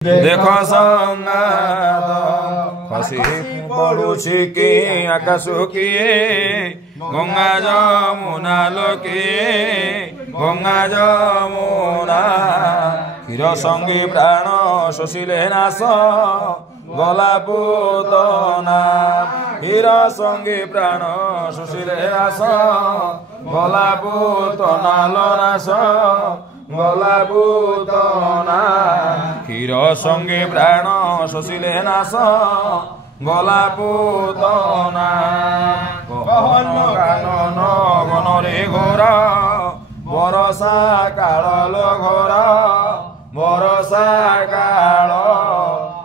देख संगात खसी पड़ुछि कि आकाश किए गंगा जमुना लोके गंगा जमुना क्षीर संगी प्राण शोषिले नाश गला पूतना क्षीर संगी प्राण शोषिले नाश गला पूतना लो नाश गला पूतना क्षीर संगे प्राण शोषिले नाश गला पूतना कानन गणरे घोर बरसा काल घोर बरसा काल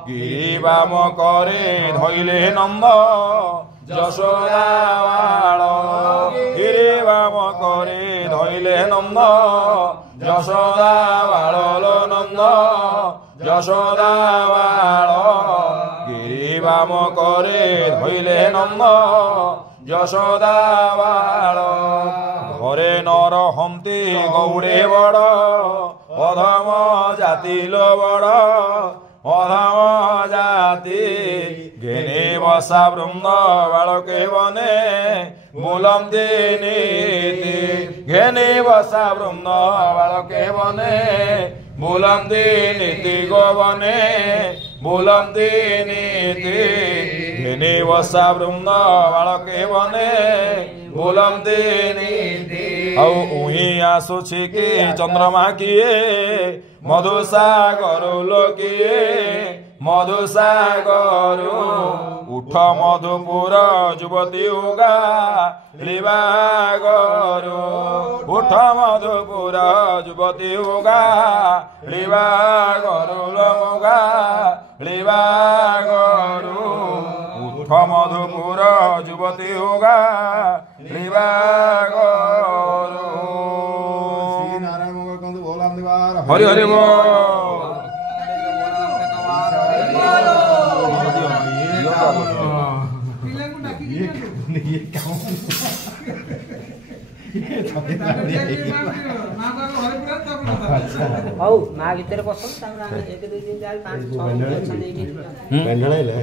गिरिबाम करे धैले नंद यशोदा बाल गिरिबाम करे धैले नंद यशोदा बाल नंद यशोदा बाल गिरिबाम करे धैले नंद यशोदा बाल घरे नर हंती गौड़े बड़ अधम जाति लो बड़ अधम जाति घेने बसा वृंद बालके बने बुलंदी नीति घेने बसा वृंद बालके बने बुलंदी नीति गोबने बुलंदी नीति घेने बसा वृंद बालके बने बुलंदी नीति औ उही आसुछि कि चंद्रमा किए मधुसागर लोकिए मधुसागर उठ मधुपुर युवती उगा लिबागर उठ मधुपुर युवती उगा लिबागर लोगा लिबागर उठ मधुपुर युवती उगा लिबागर हरि हरि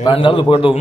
पानी डाल पकड़ दो